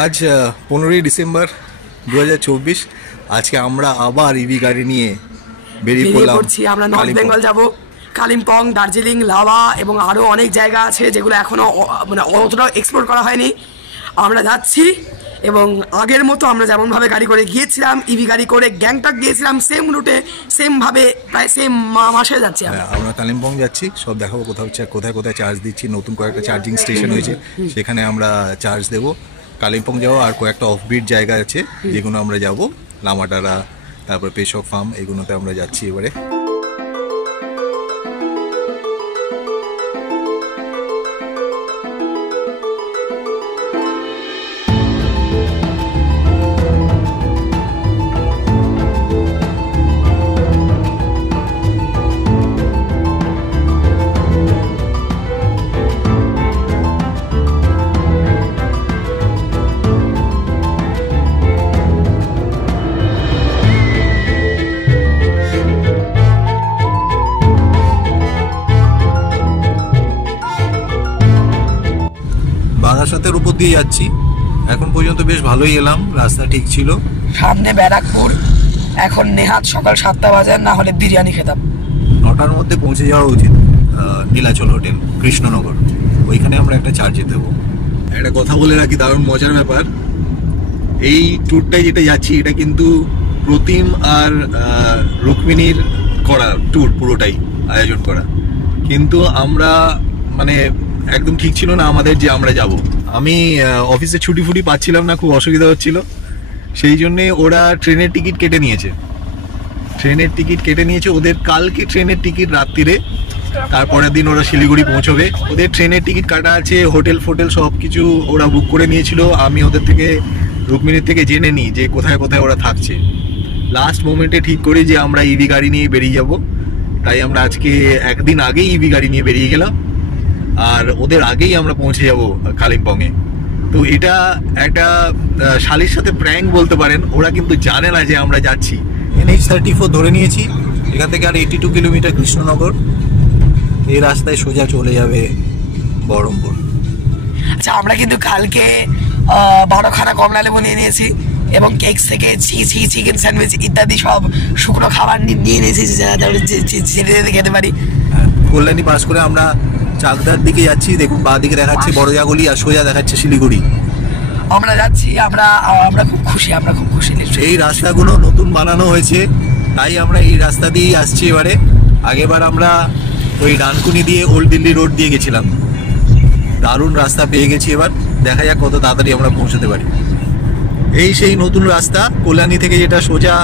আজ 15ই ডিসেম্বর 2024। আজকে আমরা আবার ইভি গাড়ি নিয়ে বেরিয়ে পড়লাম। আমরা নর্থ বেঙ্গল যাব, কালিম্পং, দার্জিলিং, লাভা এবং আরও অনেক জায়গা আছে যেগুলো এখনও মানে অতটাও এক্সপ্লোর করা হয়নি। আমরা যাচ্ছি এবং আগের মতো আমরা যেমনভাবে গাড়ি করে গিয়েছিলাম, ইভি গাড়ি করে গ্যাংটক গিয়েছিলাম, সেম রুটে সেমভাবে প্রায় সেম মাসে যাচ্ছি। আমরা কালিম্পং যাচ্ছি, সব দেখাবো কোথায় কোথায় চার্জ দিচ্ছি। নতুন কয়েকটা চার্জিং স্টেশন হয়েছে, সেখানে আমরা চার্জ দেবো। কালিম্পং যাবো, আর কয়েকটা অফবিট জায়গা আছে যেগুলো আমরা যাব, লামাটারা, তারপর পেশক ফার্ম, এগুলোতে আমরা যাচ্ছি এবারে। বারাসাতের উপর দিয়ে যাচ্ছি, এখন পর্যন্ত বেশ ভালোই এলাম, রাস্তা ঠিক ছিল। সামনে ব্যারাকপুর, এখন নেহাত সকাল 7টা বাজে, না হলে বিরিয়ানি খেতাম। 9টার মধ্যে পৌঁছে যাওয়া উচিত নীলাচল হোটেল, কৃষ্ণনগর, ওইখানে আমরা একটা চার্জে দেবো। একটা কথা বলে রাখি, দারুণ মজার ব্যাপার, এই ট্যুরটাই যেটা যাচ্ছি এটা কিন্তু প্রতিম আর রুক্মিণীর করা ট্যুর, পুরোটাই আয়োজন করা। কিন্তু আমরা মানে একদম ঠিক ছিল না আমাদের যে আমরা যাব। আমি অফিসে ছুটি ফুটি পাচ্ছিলাম না, খুব অসুবিধা হচ্ছিল, সেই জন্যে ওরা ট্রেনের টিকিট কেটে নিয়েছে। ওদের কালকে ট্রেনের টিকিট রাত্রিরে, তারপরের দিন ওরা শিলিগুড়ি পৌঁছবে। ওদের ট্রেনের টিকিট কাটা আছে, হোটেল ফোটেল সব কিছু ওরা বুক করে নিয়েছিল। আমি ওদের থেকে, রুক্মিণীর থেকে জেনে নিই যে কোথায় কোথায় ওরা থাকছে। লাস্ট মোমেন্টে ঠিক করি যে আমরা ইভি গাড়ি নিয়ে বেরিয়ে যাব, তাই আমরা আজকে একদিন আগেই ইভি গাড়ি নিয়ে বেরিয়ে গেলাম, আর ওদের আগেই আমরা পৌঁছে যাব কালিম্পংয়ে। তো এটা একটা শালির সাথে প্র্যাঙ্ক বলতে পারেন, ওরা কিন্তু জানে না যে আমরা যাচ্ছি। NH34 ধরে নিয়েছি, এখান থেকে আর 82 কিলোমিটার কৃষ্ণনগর। এই রাস্তায় সোজা চলে যাবে বহরমপুর। আচ্ছা, আমরা কিন্তু কালকে 12খানা কমলা লেবু নিয়ে নিয়েছি এবং কেক থেকে চিকেন স্যান্ডউইচ ইত্যাদি সব শুকনো খাবার নিয়ে নিয়েছি, যারা খেতে পারি। কল্যাণী পাস করে আমরা চাকদার দিকে যাচ্ছি। দেখুন বাঁ দিকে দেখাচ্ছে বড়জাগলি, আর সোজা দেখাচ্ছে শিলিগুড়ি। আমরা যাচ্ছি, আমরা খুব খুশি। এই রাস্তাগুলো নতুন বানানো হয়েছে, তাই আমরা এই রাস্তা দিয়েই আসছি এবারে। আগেবার আমরা ওই ডানকুনি দিয়ে ওল্ড দিল্লি রোড দিয়ে গেছিলাম। দারুণ রাস্তা পেয়ে গেছি, এবার দেখা যাক কত তাড়াতাড়ি আমরা পৌঁছতে পারি। এই সেই নতুন রাস্তা কল্যাণী থেকে, যেটা সোজা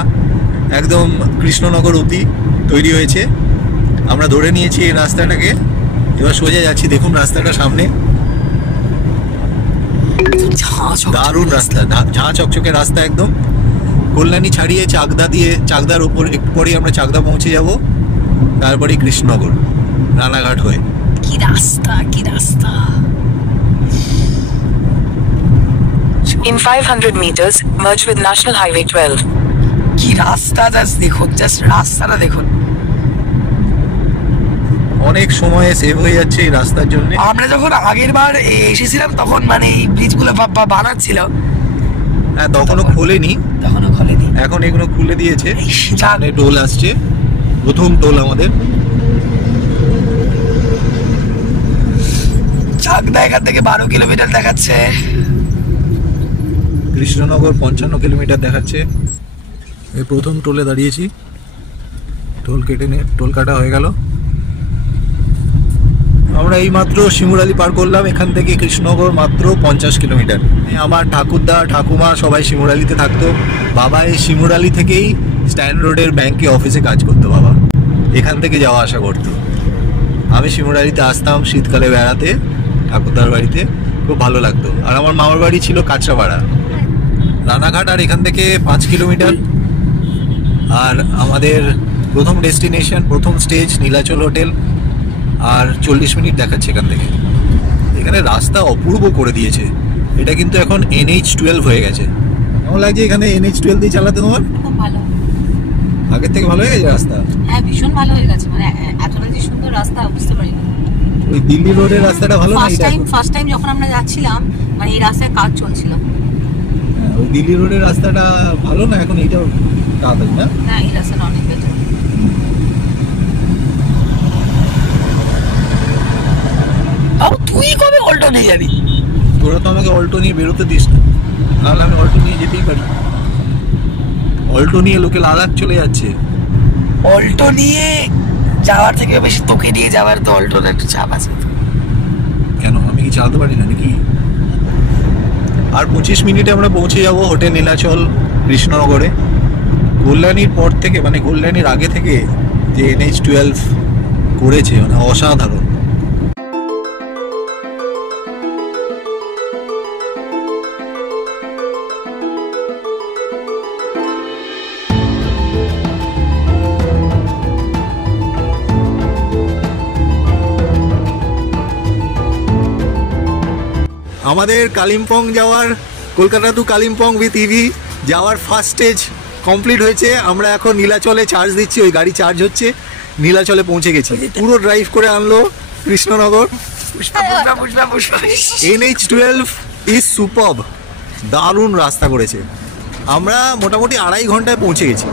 একদম কৃষ্ণনগর অবধি তৈরি হয়েছে। আমরা ধরে নিয়েছি এই রাস্তাটাকে, এবার সোজা যাচ্ছি। দেখুন রাস্তাটা সামনে, দারুণ রাস্তা, ঝাঁ চকচকে রাস্তা একদম। কল্যাণী ছাড়িয়ে চাকদার উপর একটু পরেই আমরা চাকদা পৌঁছে যাব, তারপরে কৃষ্ণনগর, রানাঘাট হয়ে। কি রাস্তা! In 500 meters, merge with National Highway 12. কি রাস্তা, জাস্ট রাস্তাটা দেখুন। অনেক সময় সেভ হয়ে যাচ্ছে এই রাস্তার জন্য। আমরা যখন আগের বার এসেছিলাম তখন মানে এই ব্রিজগুলো বানাচ্ছিল, হ্যাঁ, তখনও খোলেনি। এখন এগুলো খুলে দিয়েছে। সামনে টোল আসছে, প্রথম টোল আমাদের। চাকদা এখান থেকে 12 কিলোমিটার দেখাচ্ছে, কৃষ্ণনগর 55 কিলোমিটার দেখাচ্ছে। এই প্রথম টোলে দাঁড়িয়েছি, টোল কাটা হয়ে গেল। আমরা এই মাত্র শিমুরালি পার করলাম, এখান থেকে কৃষ্ণনগর মাত্র 50 কিলোমিটার। আমার ঠাকুরদা ঠাকুমা সবাই শিমুরালিতে থাকতো। বাবা এই শিমুরালি থেকেই স্ট্যান্ড রোডের ব্যাংকে অফিসে কাজ করতো। বাবা এখান থেকে যাওয়া আসা করতো। আমি শিমুরালিতে আসতাম শীতকালে বেড়াতে, ঠাকুরদার বাড়িতে, খুব ভালো লাগতো। আর আমার মামার বাড়ি ছিল কাঁচরাপাড়া। রানাঘাট আর এখান থেকে 5 কিলোমিটার। আর আমাদের প্রথম ডেস্টিনেশন, প্রথম স্টেজ নীলাচল হোটেল, আর 40 মিনিট দেখাচ্ছে এখান থেকে। এখানে রাস্তা অপূর্ব করে দিয়েছে, এটা কিন্তু এখন NH12 হয়ে গেছে। কেমন লাগছে এখানে NH12 দিয়ে চালাতে তোমার? খুব ভালো, আগের থেকে ভালো হয়ে গেছে রাস্তা। হ্যাঁ, ভীষণ ভালো হয়ে গেছে, মানে এতটা যে সুন্দর রাস্তা বুঝতে পারিনি। ওই দিল্লি রোডের রাস্তাটা ভালো না? ফার্স্ট টাইম যখন আমরা যাচ্ছিলাম মানে এই রাস্তায় কাজ চলছিল, ওই দিল্লি রোডের রাস্তাটা ভালো না এখন, এইটাও তাড়াতাড়ি না? না এই রাস্তাটা অনেক বেটার। তুই কবে অল্টো নিয়ে যাবি? তোরা তো আমাকে অল্টো নিয়ে বেরোতে দিস না, নাহলে আমি অল্টো নিয়ে যেতেই পারি। অল্টো নিয়ে লোকে লাদাখ চলে যাচ্ছে। অল্টো নিয়ে যাওয়ার থেকে বেশি তোকে নিয়ে যাওয়ার তো অল্টোর একটু চাপ আছে। কেন, আমি কি চালাতে পারি না নাকি? আর 25 মিনিটে আমরা পৌঁছে যাব হোটেল নীলাচল কৃষ্ণনগরে। কল্যাণীর পর থেকে, মানে কল্যাণীর আগে থেকে যে NH12 করেছে, মানে অসাধারণ। আমাদের কালিম্পং যাওয়ার, Kolkata to Kalimpong with EV যাওয়ার ফার্স্ট স্টেজ কমপ্লিট হয়েছে। আমরা এখন নীলাচলে চার্জ দিচ্ছি, ওই গাড়ি চার্জ হচ্ছে, নীলাচলে পৌঁছে গেছি। পুরো ড্রাইভ করে আনলো কৃষ্ণনগর। NH12 ইজ সুপারব, দারুণ রাস্তা করেছে। আমরা মোটামুটি 2.5 ঘন্টায় পৌঁছে গেছি।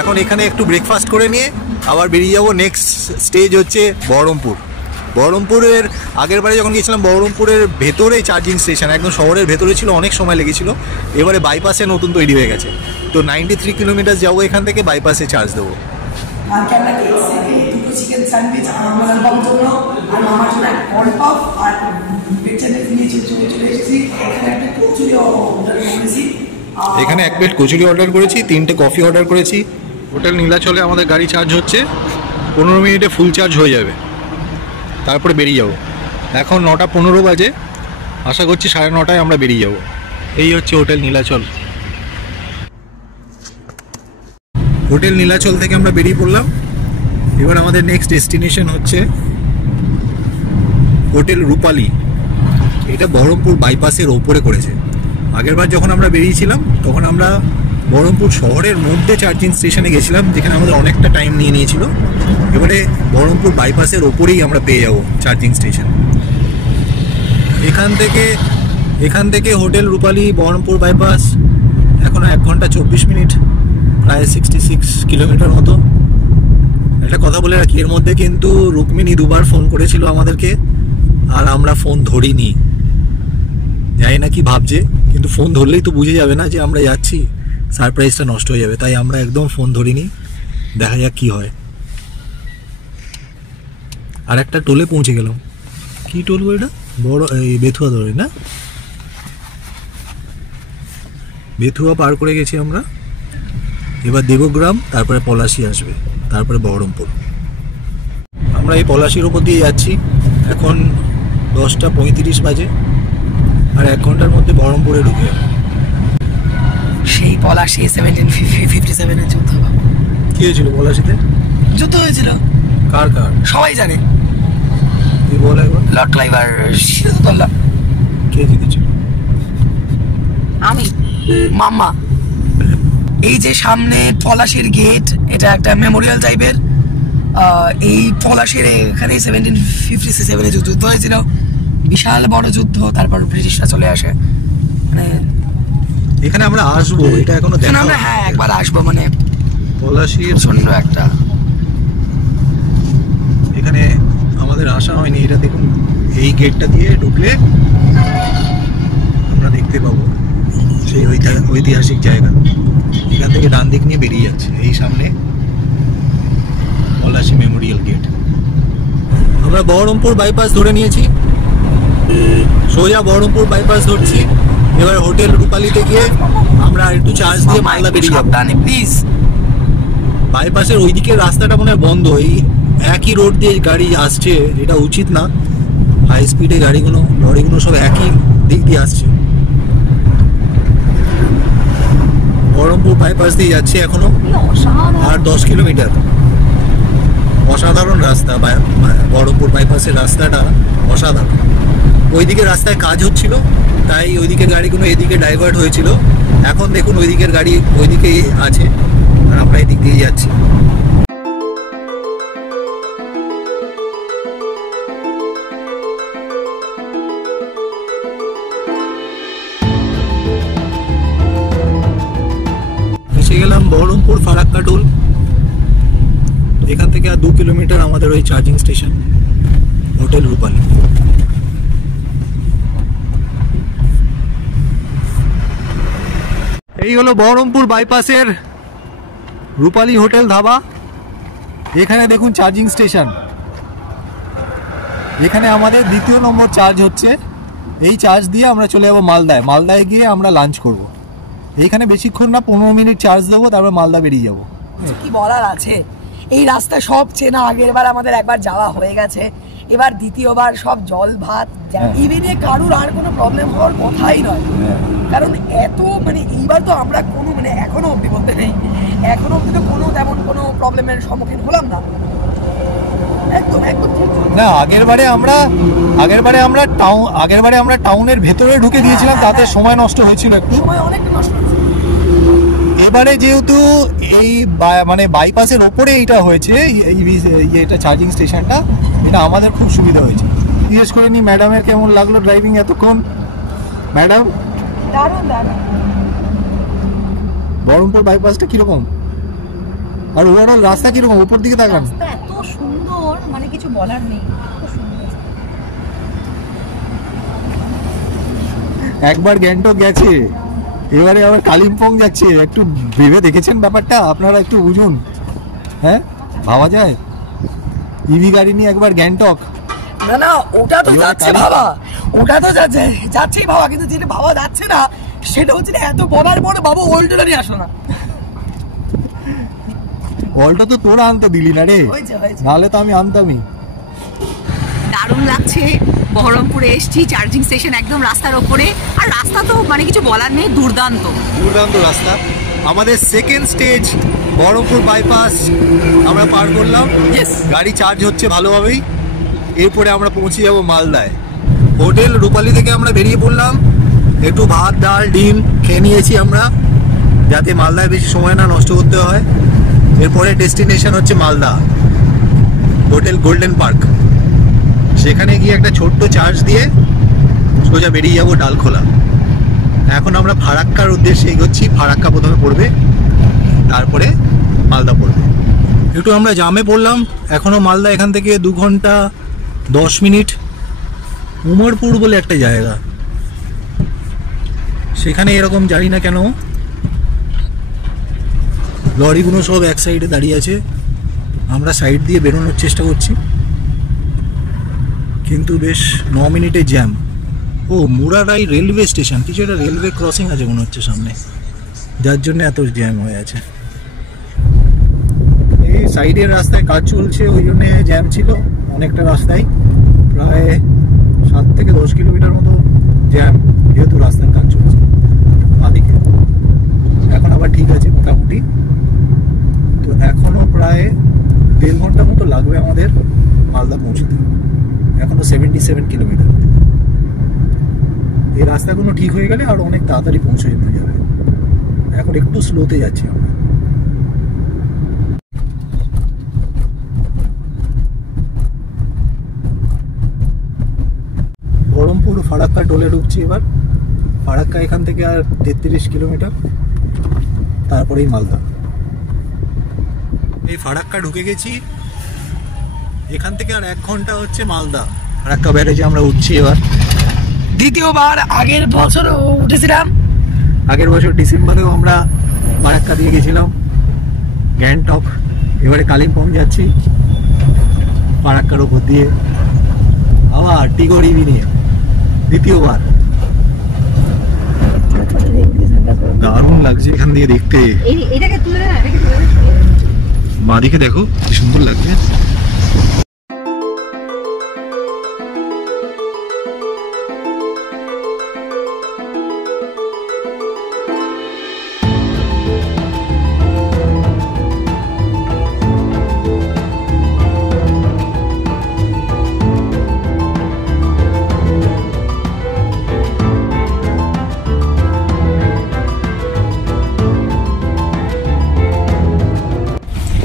এখন এখানে একটু ব্রেকফাস্ট করে নিয়ে আবার বেরিয়ে যাবো। নেক্সট স্টেজ হচ্ছে বহরমপুর। বহরমপুরের আগের বারে যখন গিয়েছিলাম, বহরমপুরের ভেতরে চার্জিং স্টেশন, একদম শহরের ভেতরে ছিল, অনেক সময় লেগেছিল। এবারে বাইপাসে নতুন তৈরি হয়ে গেছে, তো 93 কিলোমিটার যাবো এখান থেকে, বাইপাসে চার্জ দেবো। চিকেন স্যান্ডউইচ আমার জন্য আর মামার জন্য একটা কর্ন পাফ আর বেচানের নিয়ে চলে এসেছি। এখানে একটা কচুরি অর্ডার করেছি, এখানে 1 প্লেট কচুরি অর্ডার করেছি, 3টে কফি অর্ডার করেছি। হোটেল নীলাচলে আমাদের গাড়ি চার্জ হচ্ছে, 15 মিনিটে ফুল চার্জ হয়ে যাবে, তারপরে বেরিয়ে যাব। এখন 9:15 বাজে, আশা করছি 9:30টায় আমরা বেরিয়ে যাব। এই হচ্ছে হোটেল নীলাচল। হোটেল নীলাচল থেকে আমরা বেরিয়ে পড়লাম। এবার আমাদের নেক্সট ডেস্টিনেশন হচ্ছে হোটেল রূপালী। এটা বহরমপুর বাইপাসের ওপরে করেছে। আগেরবার যখন আমরা বেরিয়েছিলাম তখন আমরা বহরমপুর শহরের মধ্যে চার্জিং স্টেশনে গেছিলাম, যেখানে আমাদের অনেকটা টাইম নিয়ে নিয়েছিল। এবারে বহরমপুর বাইপাসের ওপরেই আমরা পেয়ে যাবো চার্জিং স্টেশন। এখান থেকে হোটেল রূপালী বহরমপুর বাইপাস এখনো 1 ঘন্টা 24 মিনিট, প্রায় 66 কিলোমিটার মতো। একটা কথা বলে রাখি, এর মধ্যে কিন্তু রুক্মিণী 2বার ফোন করেছিল আমাদেরকে, আর আমরা ফোন ধরিনি। জানি না কি ভাবছে, কিন্তু ফোন ধরলেই তো বুঝে যাবে না যে আমরা যাচ্ছি, সারপ্রাইজটা নষ্ট হয়ে যাবে। তাই আমরা একদম ফোন ধরিনি, দেখা যাক কি হয়। আর একটা টোলে পৌঁছে গেলাম। কি টোল এটা? বড় এই বেথুয়া ধরে না, বেথুয়া পার করে গেছি আমরা। এবার দেবগ্রাম, তারপরে পলাশী আসবে, তারপরে বহরমপুর। আমরা এই পলাশীর ওপর দিয়ে যাচ্ছি। এখন 10:35 বাজে, আর 1 ঘন্টার মধ্যে বহরমপুরে ঢুকে যাবে। সেই পলাশী 1757 যুদ্ধ। কি হয়েছিল পলাশীতে? যুদ্ধ হয়েছিল। কার? সবাই জানে। তুই বল একবার। লর্ড ক্লাইভ আর সিরাজউদ্দৌলা। কে জিতেছিল? আমি মাম্মা। এই যে সামনে পলাশীর গেট, এটা একটা মেমোরিয়াল টাইপের। এই পলাশীর এখানে 1757 যুদ্ধ হয়েছিল, বিশাল বড় যুদ্ধ। তারপর ব্রিটিশরা চলে আসে। মানে এখানে আমরা আসবো, এটা এখনো দেখা আমরা একবার আসবো, মানে পলাশীর প্রচন্ড একটা। এখানে আমাদের আসা হয়নি। এটা দেখুন, এই গেটটা দিয়ে ঢুকলে আমরা দেখতে পাবো সেই ঐতিহাসিক জায়গা। এখান থেকে ডান দিক নিয়ে বেরিয়ে যাচ্ছে, এই সামনে পলাশী মেমোরিয়াল গেট। আমরা বহরমপুর বাইপাস ধরে নিয়েছি, সোজা বহরমপুর বাইপাস ধরছি। এবার হোটেল রূপালীতে গিয়ে আমরা একটু চার্জ দিয়ে মালদা বেরিয়ে যাবো। প্লিজ। বাইপাসের ওই দিকের রাস্তাটা মনে হয় বন্ধ, এই একই রোড দিয়ে গাড়ি আসছে, যেটা উচিত না। হাই স্পিডে লরিগুলো সব একই দিক দিয়ে আসছে। বহরমপুর বাইপাস দিয়ে যাচ্ছে এখনো, আর 10 কিলোমিটার। অসাধারণ রাস্তা, বহরমপুর বাইপাসের রাস্তাটা অসাধারণ। ওইদিকে রাস্তায় কাজ হচ্ছিল, তাই ওইদিকে গাড়িগুলো এদিকে ডাইভার্ট হয়েছিল। এখন দেখুন ওইদিকের গাড়ি ওইদিকেই আছে, আর আমরা এদিক দিয়ে যাচ্ছি। বহরমপুর ফারাক্কা টোল। এখান থেকে আর 2 কিলোমিটার আমাদের ওই চার্জিং স্টেশন হোটেল রূপালী। এই হলো বহরমপুর বাইপাসের রূপালী হোটেল ধাবা। এখানে দেখুন চার্জিং স্টেশন। এখানে আমাদের 2 নম্বর চার্জ হচ্ছে। এই চার্জ দিয়ে আমরা চলে যাবো মালদায়। মালদায় গিয়ে আমরা লাঞ্চ করব। এইখানে বেশিক্ষণ না, 15 মিনিট চার্জ দেবো, তারপর মালদা বেরিয়ে যাবো। কি বলার আছে, এই রাস্তা সব চেনা। আগের বার আমাদের একবার যাওয়া হয়ে গেছে, এবার দ্বিতীয়বার সব জল ভাত। ইভেনে কারুর আর কোনো প্রবলেম হওয়ার কথাই নয়, কারণ এত মানে এইবার তো আমরা কোনো মানে এখনো অব্দি বলতে নেই, এখনো অব্দি তো কোনো তেমন কোনো প্রবলেমের সম্মুখীন হলাম না। একদম একদম ঠিক না, আগেরবারে আমরা টাউনের ভেতরে ঢুকে দিয়েছিলাম, তাতে সময় নষ্ট হয়েছিল একটু। সময় অনেকটা নষ্ট হয়েছে। এবারে যেহেতু এই মানে বাইপাসের ওপরে এইটা হয়েছে, এটা চার্জিং স্টেশনটা, এটা আমাদের খুব সুবিধা হয়েছে। জিজ্ঞেস করে নি ম্যাডামের কেমন লাগলো ড্রাইভিং এতক্ষণ। ম্যাডাম, দারুণ দারুণ। বহরমপুর বাইপাসটা কিরকম আর ওভারঅল রাস্তা কিরকম? উপর দিকে তাকান। রাস্তা এত সুন্দর, মানে কিছু বলার নেই, খুব সুন্দর। একবার গ্যাংটক গেছে, এবারে আবার কালিম্পং যাচ্ছে। একটু ভেবে দেখেছেন ব্যাপারটা? আপনারা একটু বুঝুন। হ্যাঁ, ভাবা যায় ইভি গাড়ি নিয়ে একবার গ্যাংটক? না না, ওটা তো যাচ্ছে বাবা, ওটা তো যাচ্ছেই বাবা, কিন্তু যেটা ভাবা যাচ্ছে না সেটা হচ্ছে এত বলার পর বাবা ওল্ডটা নিয়ে আসো না। অলটা তো তোরা আনতে দিলি না রে, নাহলে তো আমি আনতামই। দারুণ লাগছে। বহরমপুরে এসছি, চার্জিং স্টেশন একদম রাস্তার ওপরে, আর রাস্তা তো মানে কিছু বলার নেই, দুর্দান্ত দুর্দান্ত রাস্তা। আমাদের সেকেন্ড স্টেজ বহরমপুর বাইপাস আমরা পার করলাম। গাড়ি চার্জ হচ্ছে ভালোভাবেই। এরপরে আমরা পৌঁছে যাব মালদায়। হোটেল রূপালী থেকে আমরা বেরিয়ে পড়লাম। একটু ভাত, ডাল, ডিম খেয়ে নিয়েছি আমরা, যাতে মালদায় বেশি সময় না নষ্ট করতে হয়। এরপরে ডেস্টিনেশন হচ্ছে মালদা, হোটেল গোল্ডেন পার্ক। সেখানে গিয়ে একটা ছোট্ট চার্জ দিয়ে সোজা বেরিয়ে যাবো ডালখোলা। এখন আমরা ফারাক্কার উদ্দেশ্যে এগোচ্ছি। ফারাক্কা প্রথমে পড়বে, তারপরে মালদা পড়বে। একটু আমরা জামে পড়লাম। এখনও মালদা এখান থেকে 2 ঘন্টা 10 মিনিট। উমরপুর বলে একটা জায়গা, সেখানে এরকম জানি না কেন লরিগুলো সব এক সাইডে দাঁড়িয়ে আছে। আমরা সাইড দিয়ে বেরোনোর চেষ্টা করছি, কিন্তু বেশ 9 মিনিটে জ্যাম। ও, মুরারাই রেলওয়ে স্টেশন, কিছু একটা রেলওয়ে ক্রসিং আছে মনে হচ্ছে সামনে, যার জন্য এত জ্যাম হয়ে আছে। এই সাইডের রাস্তায় কাজ চলছে, ওই জন্য জ্যাম ছিল অনেকটা রাস্তায়, প্রায় 7 থেকে 10 কিলোমিটার মতো জ্যাম, যেহেতু রাস্তার কাজ চলছে বাদিকে। এখন আবার ঠিক আছে মোটামুটি। তো এখনো প্রায় 1.5 ঘন্টা মতো লাগবে আমাদের মালদা পৌঁছতে। এখনো 77 কিলোমিটার। এই রাস্তাগুলো ঠিক হয়ে গেলে আর অনেক তাড়াতাড়ি পৌঁছে যাবে। এখন একটু স্লোতে যাচ্ছি আমরা। বহরমপুর ফারাক্কা টোলে ঢুকছি এবার। ফারাক্কা এখান থেকে আর 33 কিলোমিটার, তারপরেই মালদা। এই ফারাক্কা ঢুকে গেছি, এখান থেকে আর 1 ঘন্টা হচ্ছে মালদা। ফারাক্কা ব্যারেজে আমরা উঠছি এবার। দ্বিতীয়বার, আগের বছর উঠেছিলাম, আগের বছর ডিসেম্বরেও আমরা ফারাক্কা দিয়ে গেছিলাম গ্যাংটক। এবারে কালিম্পং যাচ্ছি ফারাক্কার ওপর দিয়ে, আবার টিগর ইভি নিয়ে দ্বিতীয়বার। দারুণ লাগছে এখান দিয়ে দেখতে। এটাকে তুলে না, বাঁদিকে দেখো কি সুন্দর লাগছে।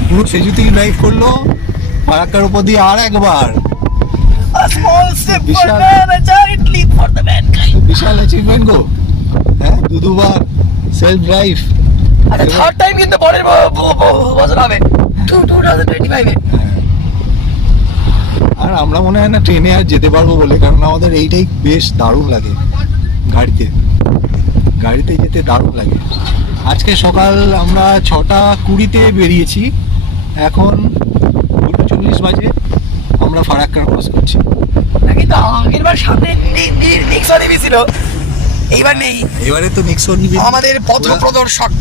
পুরো সেজুতেই ড্রাইভ করলো ফারাক্কার উপর দিয়ে আর একবার। বিশাল অ্যাচিভমেন্ট গো। হ্যাঁ, দুবার সেলফ ড্রাইভ আচ্ছা থার্ড টাইম কিন্তু পরের বছর হবে 2025-এ। আর আমরা মনে হয় না ট্রেনে আর যেতে পারবো বলে, কারণ আমাদের এইটাই বেশ দারুণ লাগে। গাড়িতে যেতে দারুণ লাগে। আজকে সকাল আমরা 6:20-তে বেরিয়েছি, এখন 2:40 বাজে। আমরা ফারাক্কা ক্রস করছি। কিন্তু আগের বার সামনে নিক্সন নিবি ছিল, এইবার নেই। এবারে তো নিক্সন নিবি আমাদের পথ প্রদর্শক।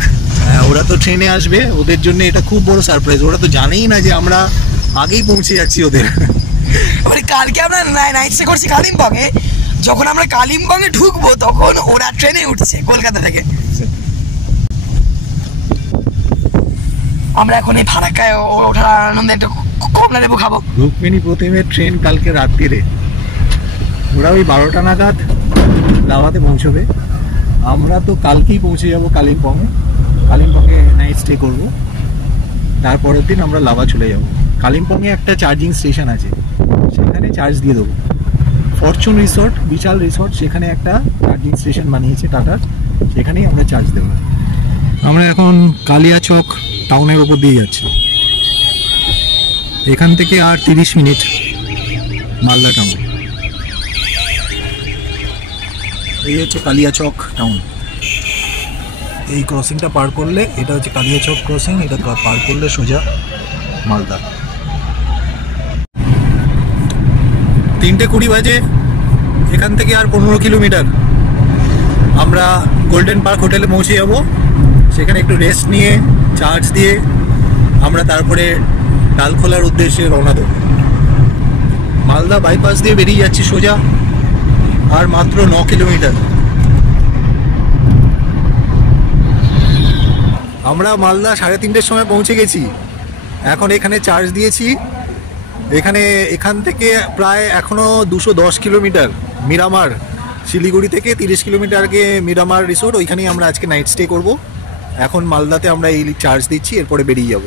ওরা তো ট্রেনে আসবে, ওদের জন্য এটা খুব বড় সারপ্রাইজ। ওরা তো জানেই না যে আমরা আগেই পৌঁছে যাচ্ছি ওদের। এবারে কালকে আমরা নাইট স্টে করছি কালিম্পংয়ে, যখন আমরা কালিম্পংয়ে ঢুকবো তখন ওরা ট্রেনে উঠছে কলকাতা থেকে। আমরা এখন এই ফারাক্কায় ওঠার আনন্দে একটু কমলা লেবু খাবো। রুক্মিণী প্রতিমের ট্রেন কালকে রাত্রিরে, ওরা ওই 12টা নাগাদ লাভাতে পৌঁছবে। আমরা তো কালকেই পৌঁছে যাব কালিম্পংয়ে নাইট স্টে করবো। তারপরের দিন আমরা লাভা চলে যাব। কালিম্পংয়ে একটা চার্জিং স্টেশন আছে, সেখানে চার্জ দিয়ে দেবো। ফরচুন রিসর্ট, বিশাল রিসর্ট, সেখানে একটা চার্জিং স্টেশন বানিয়েছে টাটার, সেখানেই আমরা চার্জ দেবো। আমরা এখন কালিয়াচক টাউনের ওপর দিয়ে যাচ্ছি। এখান থেকে আর 30 মিনিট মালদা টাউন। এই হচ্ছে কালিয়াচক টাউন। এই ক্রসিংটা পার করলে, এটা হচ্ছে কালিয়াচক ক্রসিং, এটা পার করলে সোজা মালদা। 3:20 বাজে। এখান থেকে আর 15 কিলোমিটার আমরা গোল্ডেন পার্ক হোটেলে পৌঁছে যাব। সেখানে একটু রেস্ট নিয়ে চার্জ দিয়ে আমরা তারপরে ডালখোলার উদ্দেশ্যে রওনা দেব। মালদা বাইপাস দিয়ে বেরিয়ে যাচ্ছি সোজা, আর মাত্র 9 কিলোমিটার। আমরা মালদা 3:30-র সময় পৌঁছে গেছি। এখন এখানে চার্জ দিয়েছি। এখান থেকে প্রায় এখনো 210 কিলোমিটার মিরামার, শিলিগুড়ি থেকে 30 কিলোমিটার আগে মিরামার রিসোর্ট, ওইখানেই আমরা আজকে নাইট স্টে করব। এখন মালদাতে আমরা এই চার্জ দিচ্ছি, এরপরে বেরিয়ে যাব।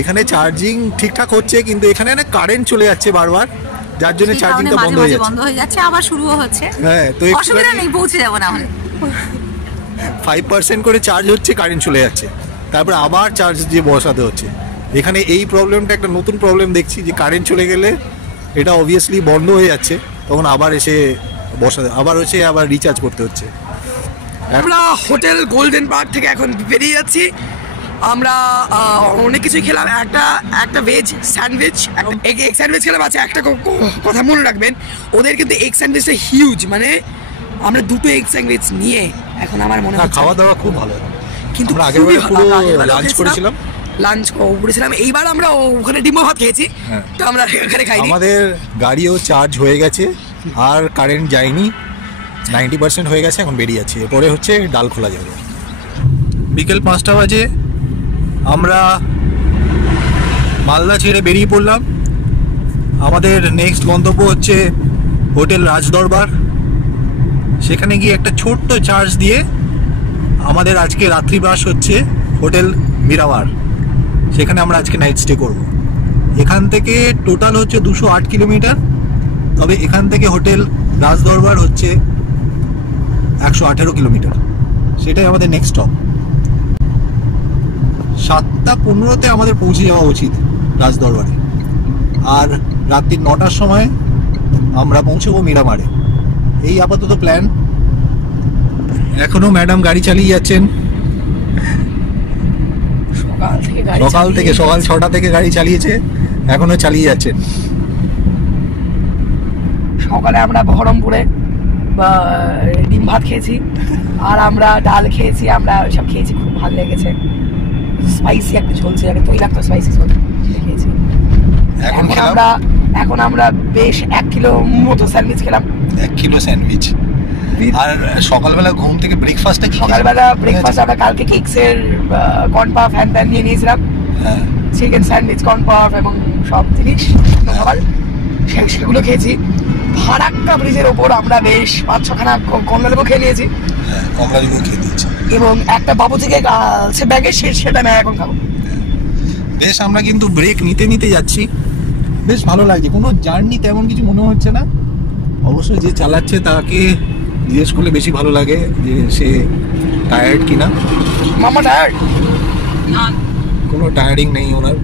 এখানে চার্জিং ঠিকঠাক হচ্ছে, কিন্তু এখানে না কারেন্ট চলে যাচ্ছে বারবার, যার জন্য চার্জিংটা বন্ধ হয়ে যাচ্ছে, আবার শুরুও হচ্ছে। হ্যাঁ, তো অসুবিধা নেই, পৌঁছে যাব না হলে। 5% করে চার্জ হচ্ছে, কারেন্ট চলে যাচ্ছে, তারপর আবার চার্জ দিয়ে বসাতে হচ্ছে। এখানে এই প্রবলেমটা একটা নতুন প্রবলেম দেখছি, যে কারেন্ট চলে গেলে এটা অবভিয়াসলি বন্ধ হয়ে যাচ্ছে, তখন আবার এসে বসাতে, আবার রিচার্জ করতে হচ্ছে। আমরা হোটেল গোল্ডেন পার্ক থেকে এখন বেরিয়ে যাচ্ছি। আমরা অনেক কিছুই খেলাম। একটা ভেজ স্যান্ডউইচ, এগ স্যান্ডউইচ খেলাম। আছে একটা কথা মনে রাখবেন, ওদের কিন্তু এগ স্যান্ডউইচটা হিউজ, মানে আমরা 2টো এগ স্যান্ডউইচ নিয়ে এখন আমার মনে হয় খাওয়া দাওয়া খুব ভালো, কিন্তু আগের পুরো লাঞ্চ করেছিলাম। এইবার আমরা ওখানে ডিম ভাত খেয়েছি, তো আমরা এখানে খাইনি। আমাদের গাড়িও চার্জ হয়ে গেছে, আর কারেন্ট যায়নি, 90% হয়ে গেছে। এখন বেরিয়ে যাচ্ছে, এরপরে হচ্ছে ডালখোলা যাবে। বিকেল 5টা বাজে আমরা মালদা ছেড়ে বেরিয়ে পড়লাম। আমাদের নেক্সট গন্তব্য হচ্ছে হোটেল রাজদরবার। সেখানে গিয়ে একটা ছোট্ট চার্জ দিয়ে আমাদের আজকে রাত্রিবাস হচ্ছে হোটেল মিরামার, সেখানে আমরা আজকে নাইট স্টে করব। এখান থেকে টোটাল হচ্ছে 208 কিলোমিটার, তবে এখান থেকে হোটেল রাজদরবার হচ্ছে 118 কিলোমিটার। সেটাই আমাদের নেক্সট স্টপ। 7:15-তে আমাদের পৌঁছে যাওয়া উচিত রাজদরবারে, আর রাত্রি 9টার সময় আমরা পৌঁছবো মিরামারে। এই আপাতত প্ল্যান। এখনো ম্যাডাম গাড়ি চালিয়ে যাচ্ছেন, সকাল 6টা থেকে গাড়ি চালিয়েছে, এখনো চালিয়ে যাচ্ছেন। সকালে আমরা বহরমপুরে ডিম ভাত খেয়েছি, আর আমরা ডাল খেয়েছি, আমরা সব খেয়েছি, খুব ভালো লেগেছে। স্পাইসি একটা ঝোলছে, আগে তৈলাক্ত স্পাইসি ঝোল খেয়েছি। এখন আমরা বেশ 1 কিলো মতো স্যান্ডউইচ খেলাম। 1 কিলো স্যান্ডউইচ। আর সকালবেলা ঘুম থেকে ব্রেকফাস্টটা, আমরা কালকে কিক্সের কর্ন পাফ হ্যান নিয়ে নিয়েছিলাম, চিকেন স্যান্ডউইচ, কর্ন পাফ এবং সব জিনিস খাবার, সেগুলো খেয়েছি। ফারাক্কা ব্রিজের ওপর আমরা বেশ 5-6 খানা কমলা লেবু খেয়ে নিয়েছি, এবং একটা বাবু থেকে সে ব্যাগে সেটা আমি এখন খাবো। বেশ, আমরা কিন্তু ব্রেক নিতে নিতে যাচ্ছি, বেশ ভালো লাগছে। কোনো জার্নি তেমন কিছু মনে হচ্ছে না। অবশ্যই যে চালাচ্ছে তাকে জিজ্ঞেস করলে বেশি ভালো লাগে যে সে টায়ার্ড কিনা, মামা টায়ার্ড? কোনো টায়ারিং নেই ওনার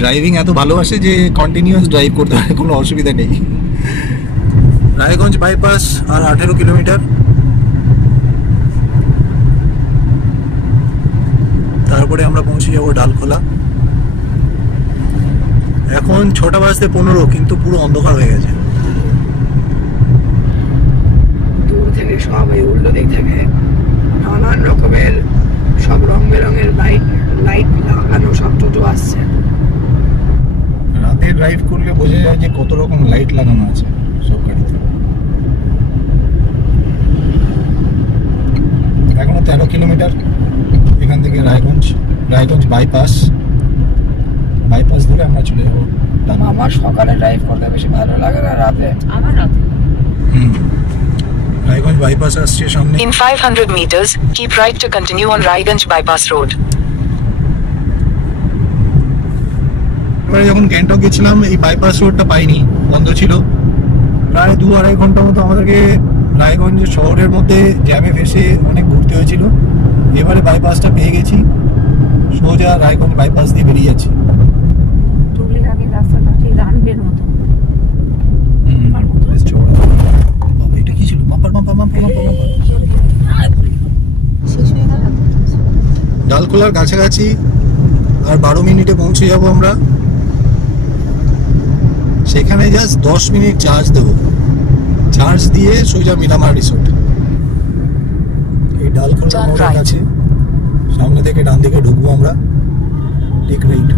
ড্রাইভিং এত ভালোবাসে যে কন্টিনিউয়াস ড্রাইভ করতে হয়, কোনো অসুবিধা নেই। রায়গঞ্জ বাইপাস আর 18 কিলোমিটার, তারপরে আমরা পৌঁছে যাবো ডালখোলা। এখন 6:15, কিন্তু পুরো অন্ধকার হয়ে গেছে। দূর থেকে সব এই উল্টো দিক থেকে নানান রকমের সব রং বেরঙের লাইট লাগানো সব টোটো আসছে। রাতে ড্রাইভ করলে বোঝা যায় যে কত রকম লাইট লাগানো আছে সব গাড়িতে। এখনো 13 কিলোমিটার এখান থেকে রায়গঞ্জ বাইপাস ধরে আমরা চলে যাবো। আমার সকালে ড্রাইভ করতে বেশি ভালো লাগে না রাতে? আমার রাতে রায়গঞ্জ বাইপাস আসছে সামনে। In 500 meters, keep right to continue on Raiganj Bypass Road. এবারে যখন গ্যাংটক গেছিলাম এই বাইপাস রোডটা পাইনি, বন্ধ ছিল। প্রায় 2-2.5 ঘন্টা মতো আমাদেরকে রায়গঞ্জ শহরের মধ্যে জ্যামে ফেসে অনেক ঘুরতে হয়েছিল। এবারে বাইপাসটা পেয়ে গেছি, সোজা রায়গঞ্জ বাইপাস দিয়ে বেরিয়ে যাচ্ছি। টুলির আগে রাস্তাটা ঠিক রানবের মতো। বেশ চওড়া। বাবা, এটা কি ছিল? মাম্পার। শেষ হয়ে গেল। ডালখোলার কাছাকাছি, আর 12 মিনিটে পৌঁছে যাব আমরা। সেখানে জাস্ট 10 মিনিট চার্জ দেবো, চার্জ দিয়ে সোজা মিরামার রিসোর্ট। এই ডালখোলা মোড়ের কাছে সামনে থেকে ডান দিকে ঢুকবো আমরা, ঠিক রাইট।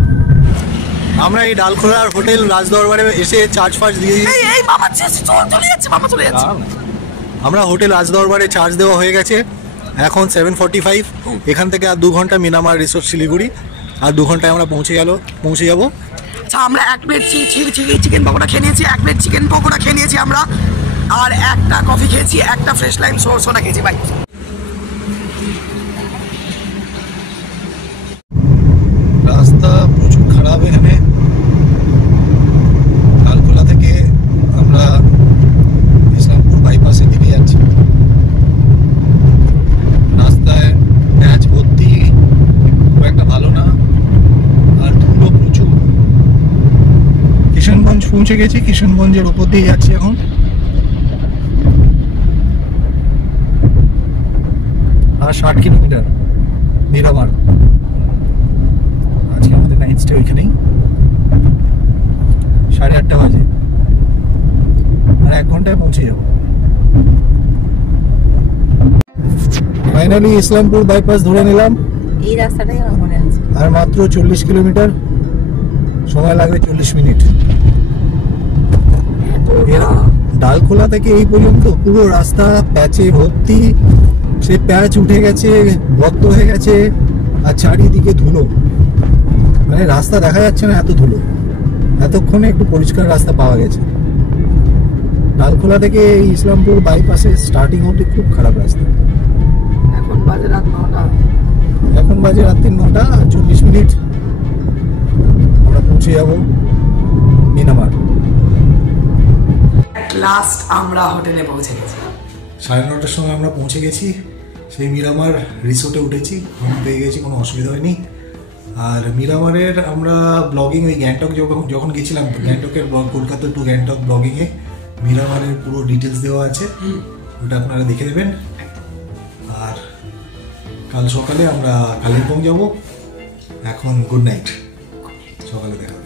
আমরা এই ডালখোলার হোটেল রাজদরবারে এসে চার্জ দিয়ে দিয়েছি। এই মামা চলে যাচ্ছে, মামা চলে যাচ্ছে। আমরা হোটেল রাজদরবারে চার্জ দেওয়া হয়ে গেছে। এখন 7:45। এখান থেকে আর 2 ঘন্টা মিরামার রিসোর্ট শিলিগুড়ি, আর 2 ঘন্টায় আমরা পৌঁছে যাব। আচ্ছা, আমরা 1 প্লেট চিকেন পকোড়া খেয়ে নিয়েছি, 1 প্লেট চিকেন পকোড়া খেয়ে নিয়েছি আমরা, আর একটা কফি খেয়েছি, একটা ফ্রেশ লাইম সোডা খেয়েছি ভাই। রাস্তা প্রচুর খারাপ এখানে। ডালখোলা থেকে আমরা ইসলামপুর বাইপাসের দিকে যাচ্ছি। রাস্তায় প্যাচ ভর্তি, খুব একটা ভালো না, আর ধুলো প্রচুর। কিষানগঞ্জ পৌঁছে গেছি, কিষানগঞ্জের উপর দিয়ে যাচ্ছি এখন। আর 60 কিলোমিটার মিরামার। আজকে আমাদের নাইট স্টে ওইখানেই। 8:30 বাজে, আর 1 ঘন্টায় পৌঁছে যাবো। ফাইনালি ইসলামপুর বাইপাস ধরে নিলাম। এই রাস্তাটাই আমার মনে আছে। আর মাত্র 40 কিলোমিটার, সময় লাগবে 40 মিনিট। ডালখোলা থেকে এই পর্যন্ত পুরো রাস্তা প্যাচে ভর্তি। সে প্যাচ উঠে গেছে, গর্ত হয়ে গেছে, আর চারিদিকে ধুলো, মানে রাস্তা দেখা যাচ্ছে না, এত ধুলো। এতক্ষণে একটু পরিষ্কার রাস্তা পাওয়া গেছে। ডালখোলা থেকে এই ইসলামপুর বাইপাসে স্টার্টিং অবধি খুব খারাপ রাস্তা। এখন বাজে রাত 9টা। এখন বাজে রাত্রি 9টা, 40 মিনিট আমরা পৌঁছে যাব মিরামার। লাস্ট আমরা হোটেলে পৌঁছে গেছি। 9:30টার সময় আমরা পৌঁছে গেছি। সেই মিরামার রিসোর্টে উঠেছি, আমরা পেয়ে গেছি, কোনো অসুবিধা হয়নি। আর মিরামারের আমরা ব্লগিং ওই গ্যাংটক যখন গেছিলাম, গ্যাংটকের কলকাতা টু গ্যাংটক ব্লগিংয়ে মিরামারের পুরো ডিটেলস দেওয়া আছে, ওটা আপনারা দেখে নেবেন। আর কাল সকালে আমরা কালিম্পং যাব। এখন গুড নাইট, সকালে দেখা হবে।